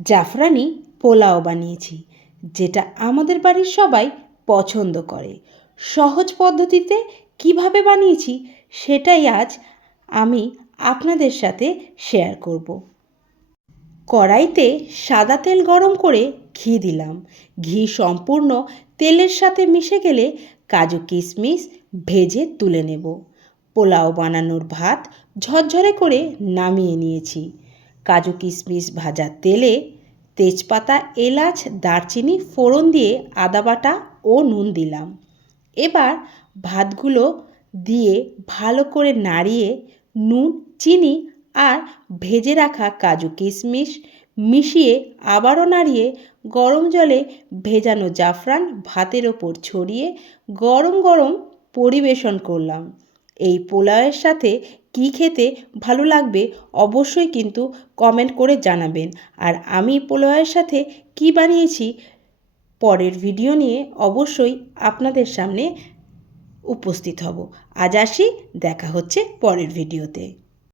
জাফরানি পোলাও বানিয়েছি, যেটা আমাদের বাড়ির সবাই পছন্দ করে। সহজ পদ্ধতিতে কিভাবে বানিয়েছি সেটাই আজ আমি আপনাদের সাথে শেয়ার করব। কড়াইতে সাদা তেল গরম করে ঘি দিলাম। ঘি সম্পূর্ণ তেলের সাথে মিশে গেলে কাজু কিশমিশ ভেজে তুলে নেব। পোলাও বানানোর ভাত ঝরঝরে করে নামিয়ে নিয়েছি। কাজু কিশমিশ ভাজা তেলে তেজপাতা, এলাচ, দারচিনি ফোড়ন দিয়ে আদা বাটা ও নুন দিলাম। এবার ভাতগুলো দিয়ে ভালো করে নাড়িয়ে নুন, চিনি আর ভেজে রাখা কাজু কিশমিশ মিশিয়ে আবারও নাড়িয়ে গরম জলে ভেজানো জাফরান ভাতের ওপর ছড়িয়ে গরম গরম পরিবেশন করলাম। এই পোলাওয়ের সাথে কী খেতে ভালো লাগবে অবশ্যই কিন্তু কমেন্ট করে জানাবেন। আর আমি পোলাওয়ের সাথে কী বানিয়েছি পরের ভিডিও নিয়ে অবশ্যই আপনাদের সামনে উপস্থিত হব। আজ আসি, দেখা হচ্ছে পরের ভিডিওতে।